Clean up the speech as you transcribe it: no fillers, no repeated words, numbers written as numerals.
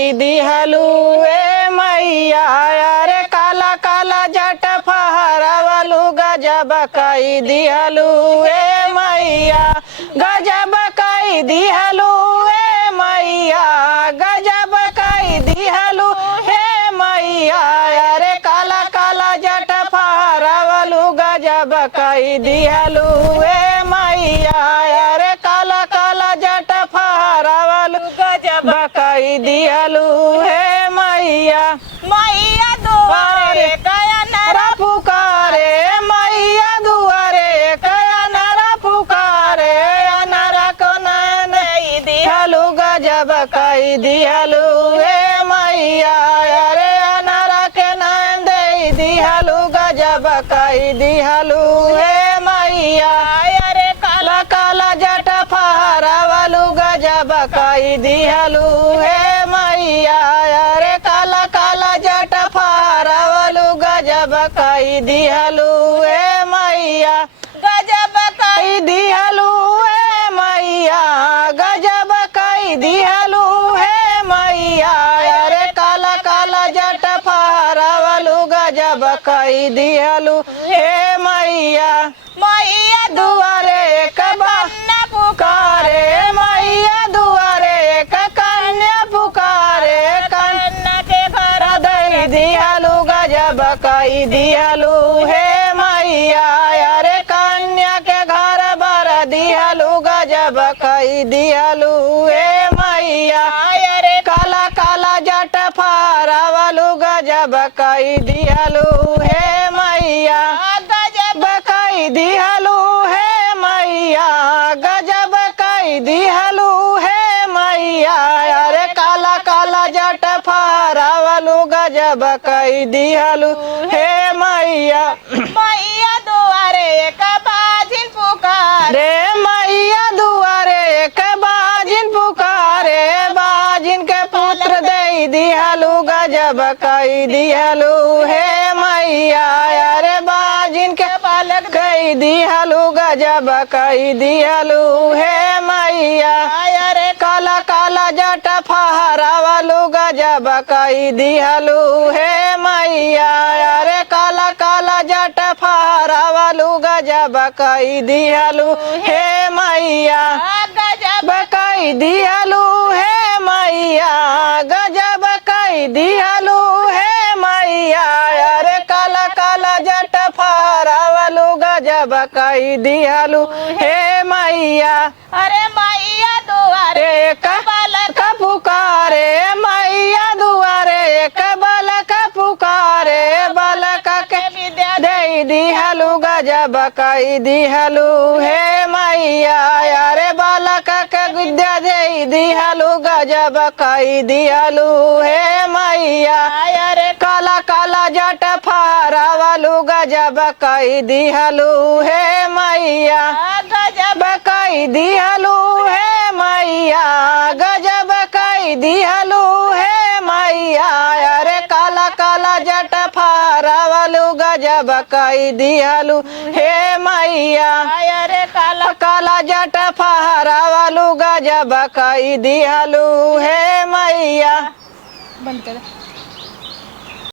कई दिहलू ए मैया अरे काला काला जट फहरावलू गजब कई दिहलू ए मैया गजब कई दिहलू ए मैया गजब कई दिहलू हे मैया अरे काला काला जट फहरावलू गजब कई दिहलू ए मैया अरे काला काला जट फहरावलू गजब कई दिहलू हे मैया मैया दुआरे कया नरा पुकारे मैया दुआरे कया नरा पुकारे नरा को नैन दिहलू गजब कई दिहलू ए मैया अरे नरा के नैन दे दिहलू गजब कई दिहलू ए मैया अरे काला काला जट फहरावलू गजब कई दिहलू हे मैया अरे काला काला जट फहरावलू गजब कई दिहलू हे मैया गजब कई दिहलू हे मैया गजब कई दिहलू हे मैया अरे काला काला जट फहरावलू गजब कई दिहलू हे मैया मैया दुआरे कबा कन्या पुकारे मैया दुआरे कन्या पुकारे कन्या के घर दई दिहलू गजब कई दिहलू हे मैया अरे कन्या के घर बर दिहलू गजब कई दिहलू हे मैया अरे काला काला जट फहरावलू गजब कई दिहलू हे मैया गजब कई दिहलू हे मैया गजब कई दिहलू हे मैया अरे काला काला जट फहरावलू गजब कई दिहलू हे मैया मैया दुआरे बाजिन पुकार रे मैया दुआरे के बाजिन पुकारे बाजिन के पुत्र दे दिहलू गजब कई दिहलू हे मैया अरे बाजिन के बालक कई दिहलू गजब कई दिहलू हे मैया अरे काला काला जट फहरावलू गजब कई दिहलू हे मैया अरे काला काला जट फहरावलू गजब कई दिहलू हे मैया गजब कई दिहलू हे मैया गजब कई दिहलू हे मैया अरे काला काला जट फहरावलू गजब कई दिहलू हे मैया अरे मैया दुआरे रे बालक पुकारे मैया दुआरे बालक पुकारे बालक के विद्या दे दिहलू गजब कई दिहलू हे मैया अरे बालक के विद्या दे दिहलू गजब कई दिहलू हे मैया अरे काला काला जट फहरावलू गजब कई दिहलू हे मैया गजब कई दिहलू हे मैया गजब कई दिहलू हे मैया अरे काला काला जट फहरावलू गजब कई दिहलू हे मैया अरे काला काला जट फहरावलू गजब कई दिहलू हे मैया बंद कर